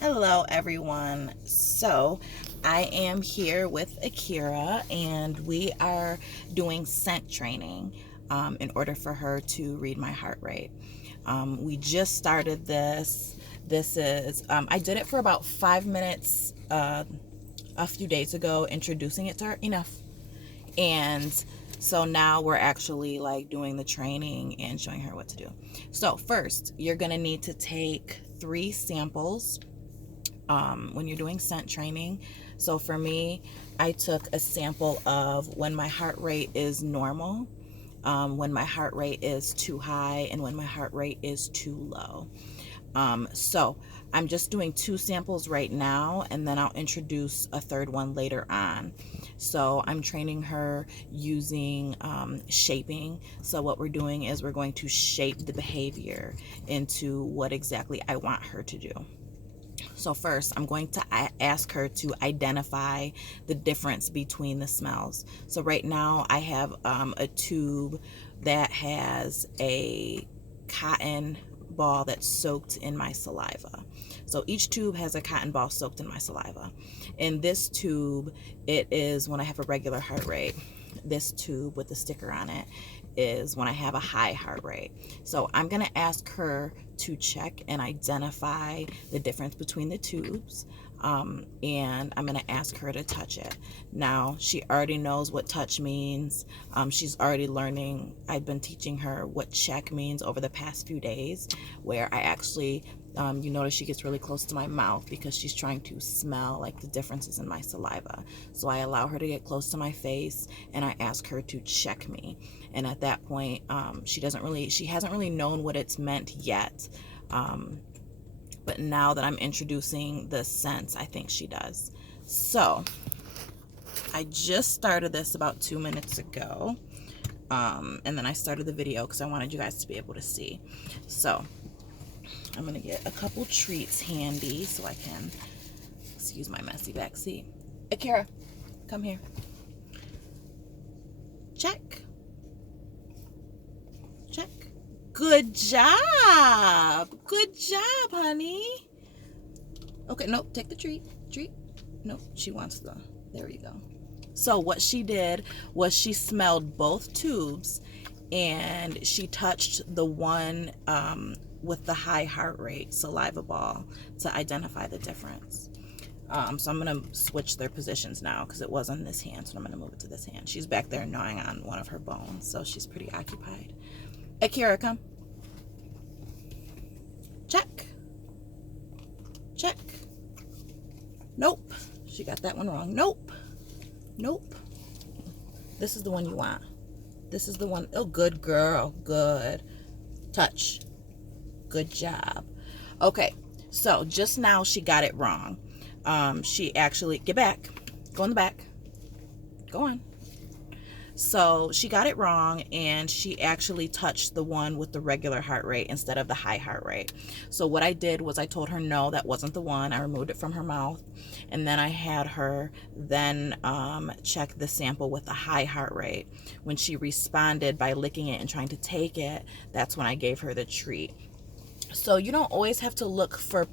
Hello everyone. So I am here with Akira and we are doing scent training in order for her to read my heart rate. We just started this. I did it for about 5 minutes a few days ago, introducing it to her. Enough. And so now we're actually like doing the training and showing her what to do. So first, you're going to need to take 3 samples when you're doing scent training. So for me, I took a sample of when my heart rate is normal, when my heart rate is too high, and when my heart rate is too low. So I'm just doing 2 samples right now, and then I'll introduce a third one later on. So I'm training her using shaping. So what we're doing is we're going to shape the behavior into what exactly I want her to do. So first, I'm going to ask her to identify the difference between the smells. So right now, I have a tube that has a cotton ball that's soaked in my saliva. So each tube has a cotton ball soaked in my saliva. In this tube, it is when I have a regular heart rate. This tube with the sticker on it is when I have a high heart rate. So I'm going to ask her to check and identify the difference between the tubes. And I'm going to ask her to touch it. Now, she already knows what touch means. She's already learning. I've been teaching her what check means over the past few days, where I actually, you notice she gets really close to my mouth because she's trying to smell like the differences in my saliva. So I allow her to get close to my face and I ask her to check me. And at that point, she hasn't really known what it's meant yet. But now that I'm introducing the scents, I think she does. So I just started this about 2 minutes ago. And then I started the video because I wanted you guys to be able to see. So I'm going to get a couple treats handy so I can excuse my messy back seat. Akira, come here. Check. Check. Good job. Good job, honey. Okay, nope, take the treat. Treat. Nope, she wants the, there you go. So what she did was she smelled both tubes and she touched the one with the high heart rate saliva ball to identify the difference. So I'm going to switch their positions now because it was on this hand, so I'm going to move it to this hand. She's back there gnawing on one of her bones, so she's pretty occupied. Akira, come. Check. Check. Nope. She got that one wrong. Nope. Nope. This is the one you want. This is the one. Oh, good girl. Good. Touch. Good job. Okay. So just now she got it wrong. She actually, get back. Go in the back. Go on. So she got it wrong and she actually touched the one with the regular heart rate instead of the high heart rate. So what I did was I told her no, that wasn't the one. I removed it from her mouth, and then I had her then check the sample with the high heart rate. When she responded by licking it and trying to take it, that's when I gave her the treat. So you don't always have to look for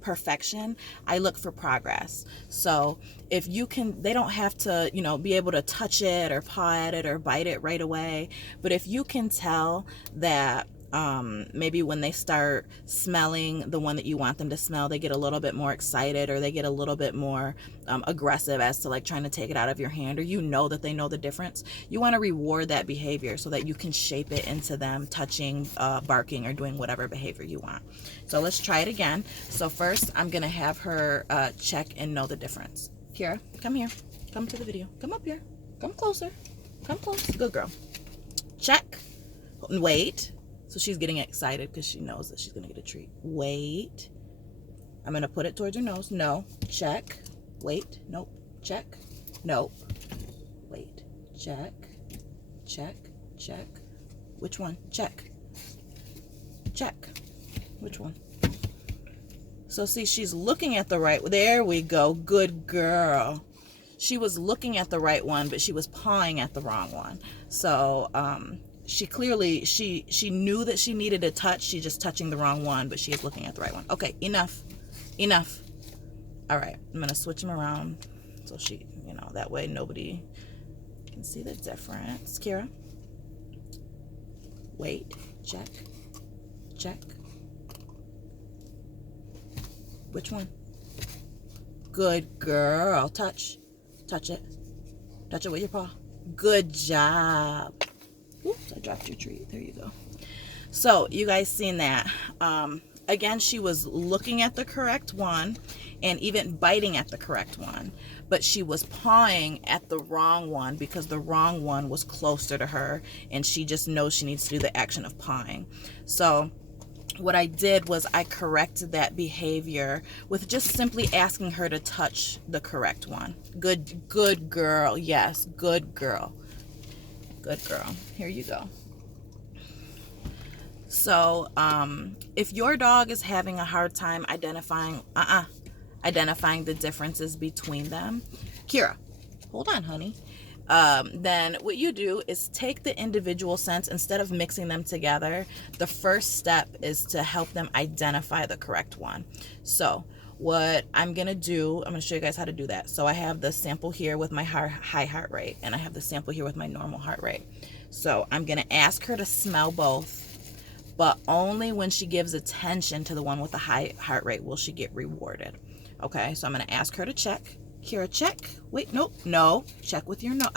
perfection. I look for progress. So if you can, they don't have to, be able to touch it or paw at it or bite it right away. But if you can tell that maybe when they start smelling the one that you want them to smell, they get a little bit more excited or they get a little bit more aggressive as to like trying to take it out of your hand, or that they know the difference, you want to reward that behavior so that you can shape it into them touching, barking, or doing whatever behavior you want. So let's try it again. So first I'm gonna have her check and know the difference. Kira, come here. Come to the video. Come up here. Come closer. Come close. Good girl. Check. Wait. So she's getting excited because she knows that she's going to get a treat. Wait. I'm going to put it towards her nose. No. Check. Wait. Nope. Check. Nope. Wait. Check. Check. Check. Which one? Check. Check. Which one? So see, she's looking at the right. There we go. Good girl. She was looking at the right one, but she was pawing at the wrong one. So, she clearly, she knew that she needed a touch. She's just touching the wrong one, but she is looking at the right one. Okay, enough. All right, I'm gonna switch them around so she, you know, that way nobody can see the difference. Kira, wait, check. Which one? Good girl. Touch it with your paw. Good job. Oops, I dropped your treat. There you go. So you guys seen that. Again, she was looking at the correct one and even biting at the correct one, but she was pawing at the wrong one because the wrong one was closer to her, and she just knows she needs to do the action of pawing. So what I did was I corrected that behavior with just simply asking her to touch the correct one. Good girl. Yes, good girl. Good girl. Here you go. So, if your dog is having a hard time identifying the differences between them, Kira, hold on, honey. Then what you do is take the individual scents instead of mixing them together. The first step is to help them identify the correct one. So what I'm gonna do, I'm gonna show you guys how to do that. So I have the sample here with my high heart rate, and I have the sample here with my normal heart rate. So I'm gonna ask her to smell both, but only when she gives attention to the one with the high heart rate will she get rewarded. Okay, so I'm gonna ask her to check. Kira, check. Wait, nope, no. Check with your nose.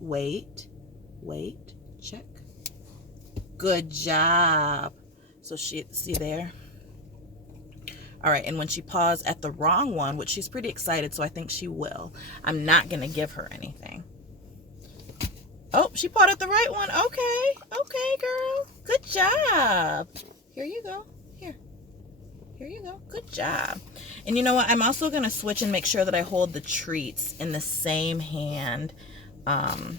Wait, check. Good job. So she, see there? All right, and when she paws at the wrong one, which she's pretty excited, so I think she will, I'm not gonna give her anything. Oh, she pawed at the right one. Okay, girl. Good job. Here you go. Here you go. Good job. And you know what? I'm also going to switch and make sure that I hold the treats in the same hand. Well,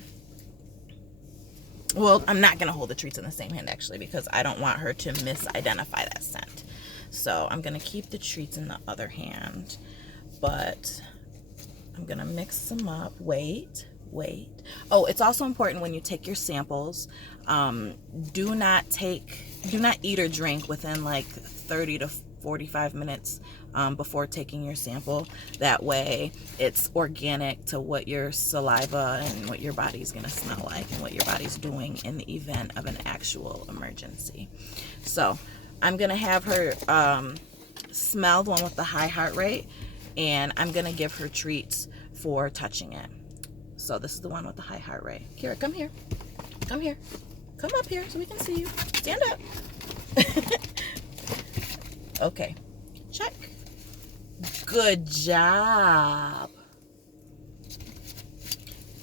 I'm not going to hold the treats in the same hand, actually, because I don't want her to misidentify that scent. So I'm going to keep the treats in the other hand. But I'm going to mix them up. Wait. Oh, it's also important when you take your samples, do not eat or drink within like 30 to 45 minutes before taking your sample. That way it's organic to what your saliva and what your body's going to smell like and what your body's doing in the event of an actual emergency. So I'm going to have her smell the one with the high heart rate, and I'm going to give her treats for touching it. So this is the one with the high heart rate. Kira, come here. Come up here so we can see you. Stand up. Okay, check. Good job.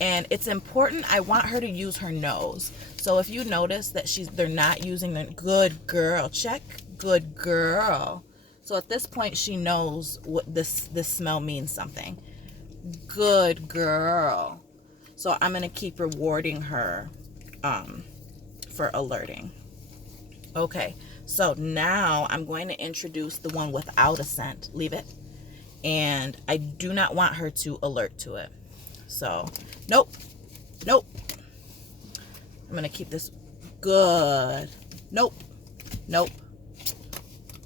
And it's important, I want her to use her nose. So if you notice that they're not using the, good girl, check, good girl. So at this point she knows what this smell means something. Good girl. So I'm gonna keep rewarding her for alerting. Okay, so now I'm going to introduce the one without a scent. Leave it. And I do not want her to alert to it. So, nope. I'm going to keep this. Good. Nope.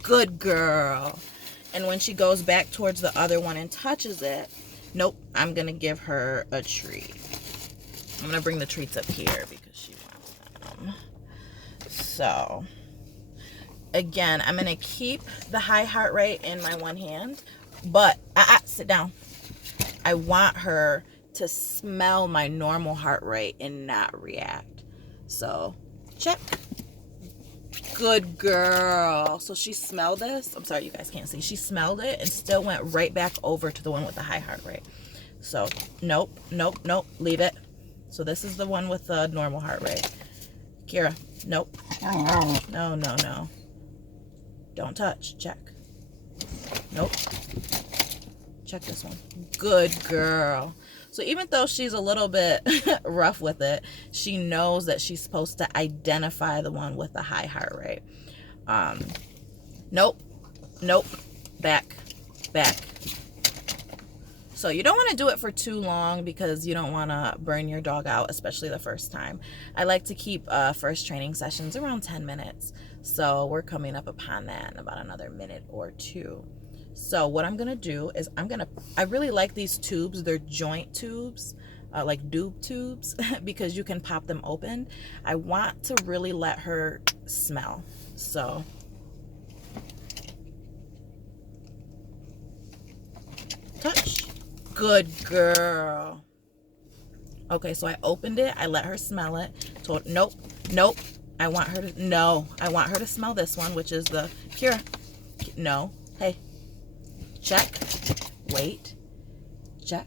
Good girl. And when she goes back towards the other one and touches it, nope, I'm going to give her a treat. I'm going to bring the treats up here because she wants them. So, again, I'm going to keep the high heart rate in my one hand, but, sit down. I want her to smell my normal heart rate and not react. So, check. Good girl. So she smelled this. I'm sorry, you guys can't see. She smelled it and still went right back over to the one with the high heart rate. So, nope. Leave it. So this is the one with the normal heart rate. Kira, nope. No. Don't touch. Check. Nope. Check this one. Good girl. So even though she's a little bit rough with it, she knows that she's supposed to identify the one with the high heart rate. Nope. Back. So So you don't want to do it for too long because you don't want to burn your dog out, especially the first time. I like to keep first training sessions around 10 minutes. So we're coming up upon that in about another minute or two. So what I'm going to do is I really like these tubes. They're joint tubes, like doob tubes, because you can pop them open. I want to really let her smell. So touch. Good girl. Okay, so I opened it. I let her smell it. Told, nope. I want her to smell this one, which is the Akira. No. Hey. Check. Wait. Check.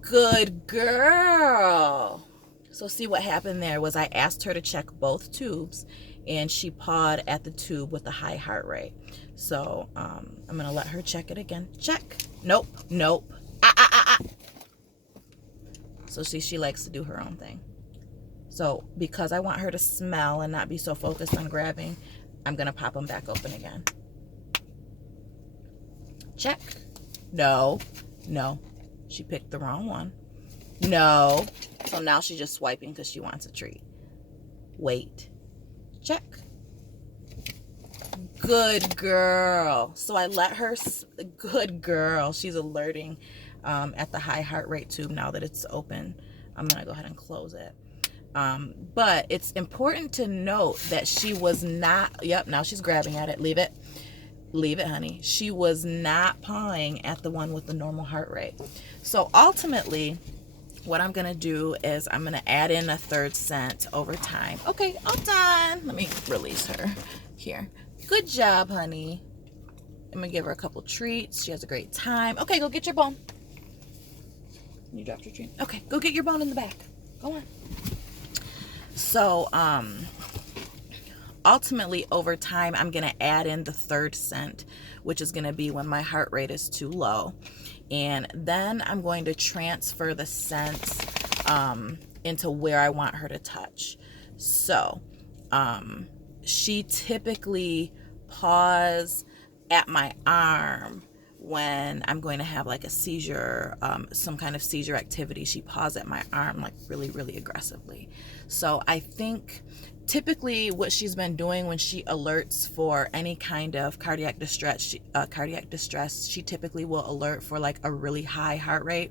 Good girl. So see what happened there was I asked her to check both tubes, and she pawed at the tube with a high heart rate. So I'm going to let her check it again. Check. Nope. So see, she likes to do her own thing. So because I want her to smell and not be so focused on grabbing, I'm going to pop them back open again. Check. No. She picked the wrong one. No. So now she's just swiping because she wants a treat. Wait. Check. Good girl. So I let her, good girl. She's alerting at the high heart rate tube now that it's open. I'm going to go ahead and close it. But it's important to note that she was not, yep, now she's grabbing at it. Leave it, honey. She was not pawing at the one with the normal heart rate. So ultimately, what I'm going to do is I'm going to add in a third scent over time. Okay, all done. Let me release her here. Good job, honey. I'm going to give her a couple treats. She has a great time. Okay, go get your bone. You dropped your treat. Okay, go get your bone in the back. Go on. So, ultimately, over time, I'm going to add in the third scent, which is going to be when my heart rate is too low. And then I'm going to transfer the scents into where I want her to touch. So, she typically paws at my arm when I'm going to have like a seizure, some kind of seizure activity. She paws at my arm like really, really aggressively. So I think typically what she's been doing when she alerts for any kind of cardiac distress, she typically will alert for like a really high heart rate.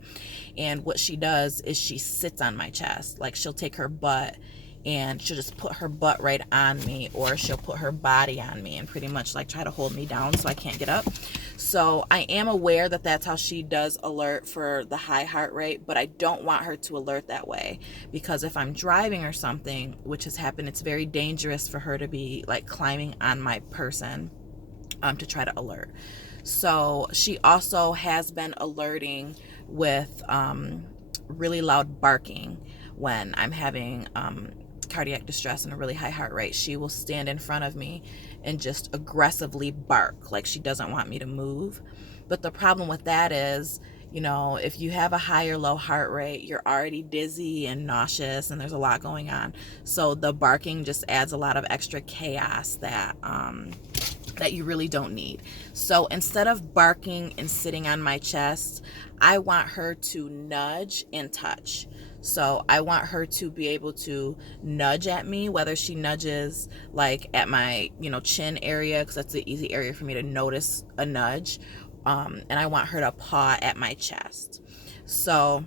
And what she does is she sits on my chest. Like she'll take her butt and she'll just put her butt right on me, or she'll put her body on me and pretty much like try to hold me down so I can't get up. So I am aware that that's how she does alert for the high heart rate, but I don't want her to alert that way, because if I'm driving or something, which has happened, it's very dangerous for her to be like climbing on my person to try to alert. So she also has been alerting with really loud barking when I'm having cardiac distress and a really high heart rate. She will stand in front of me and just aggressively bark like she doesn't want me to move. But the problem with that is, you know, if you have a high or low heart rate, you're already dizzy and nauseous and there's a lot going on. So the barking just adds a lot of extra chaos that you really don't need. So instead of barking and sitting on my chest, I want her to nudge and touch. So I want her to be able to nudge at me, whether she nudges like at my, chin area, because that's the easy area for me to notice a nudge. And I want her to paw at my chest. So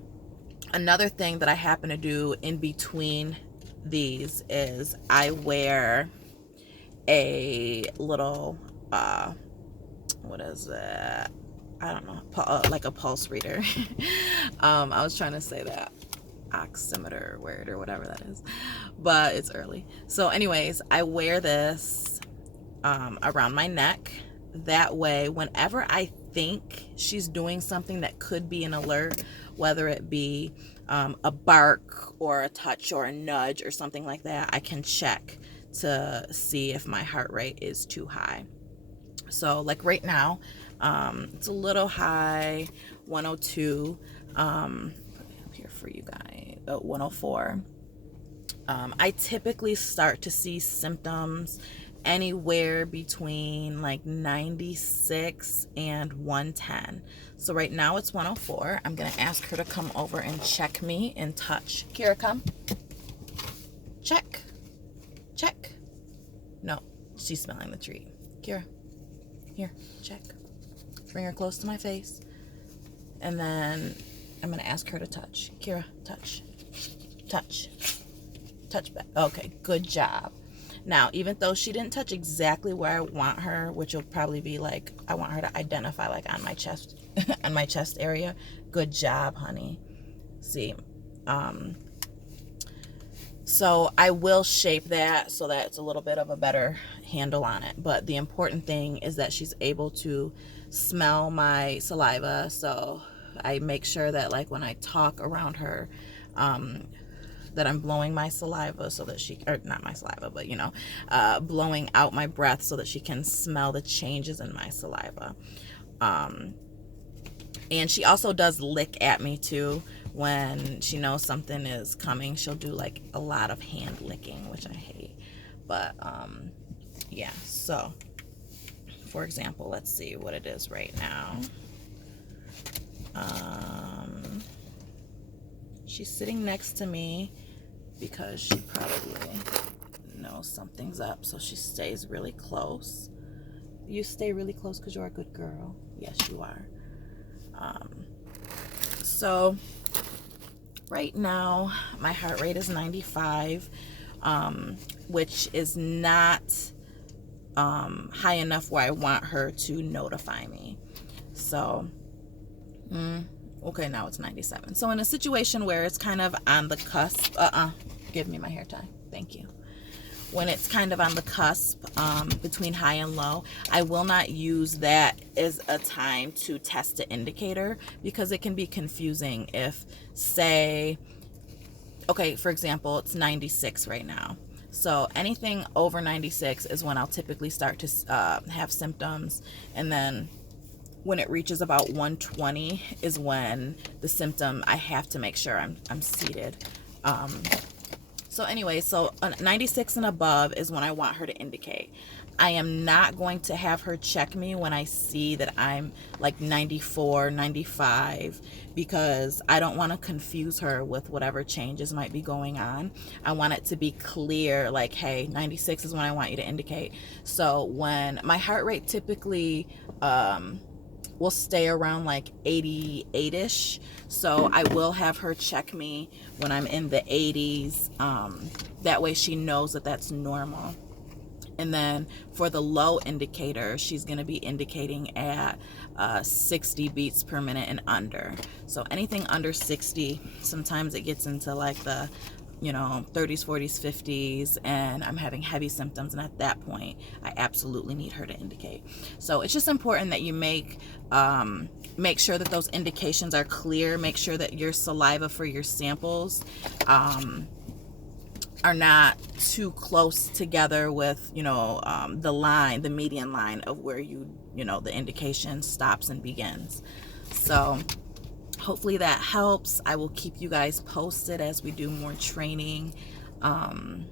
another thing that I happen to do in between these is I wear a little, what is it? I don't know, like a pulse reader. I was trying to say that. Oximeter word or whatever that is, but it's early. So anyways, I wear this around my neck. That way, whenever I think she's doing something that could be an alert, whether it be a bark or a touch or a nudge or something like that, I can check to see if my heart rate is too high. So like right now, it's a little high, 102. Here for you guys, 104. I typically start to see symptoms anywhere between like 96 and 110. So right now it's 104. I'm going to ask her to come over and check me and touch. Kira, come. Check. Check. No, she's smelling the treat. Kira, here, check. Bring her close to my face. And then I'm going to ask her to touch. Kira, touch. Touch. Touch back. Okay, good job. Now, even though she didn't touch exactly where I want her, which will probably be like, I want her to identify like on my chest, on my chest area. Good job, honey. See, so I will shape that so that it's a little bit of a better handle on it. But the important thing is that she's able to smell my saliva. So I make sure that like when I talk around her, that I'm blowing my saliva so that she, or not my saliva, but you know, blowing out my breath so that she can smell the changes in my saliva. And she also does lick at me too. When she knows something is coming, she'll do like a lot of hand licking, which I hate. But yeah, so for example, let's see what it is right now. She's sitting next to me because she probably knows something's up, so she stays really close. You stay really close because you're a good girl. Yes, you are. So right now my heart rate is 95, which is not high enough where I want her to notify me. So okay, now it's 97. So in a situation where it's kind of on the cusp, give me my hair tie, thank you. When it's kind of on the cusp between high and low, I will not use that as a time to test the indicator, because it can be confusing if, say, okay, for example, it's 96 right now. So anything over 96 is when I'll typically start to have symptoms, and then when it reaches about 120 is when the symptom, I have to make sure I'm seated. So anyway, so 96 and above is when I want her to indicate. I am not going to have her check me when I see that I'm like 94, 95, because I don't want to confuse her with whatever changes might be going on. I want it to be clear, like, hey, 96 is when I want you to indicate. So when my heart rate typically will stay around like 88-ish. So I will have her check me when I'm in the 80s. That way she knows that that's normal. And then for the low indicator, she's going to be indicating at 60 beats per minute and under. So anything under 60, sometimes it gets into like the, you know, 30s, 40s, 50s, and I'm having heavy symptoms, and at that point I absolutely need her to indicate. So it's just important that you make sure that those indications are clear. Make sure that your saliva for your samples are not too close together with, you know, the line, the median line of where you know, the indication stops and begins. So hopefully that helps. I will keep you guys posted as we do more training. And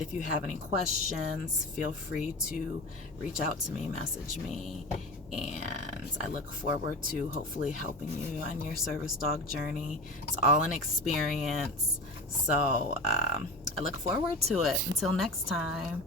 if you have any questions, feel free to reach out to me, message me. And I look forward to hopefully helping you on your service dog journey. It's all an experience. So I look forward to it. Until next time.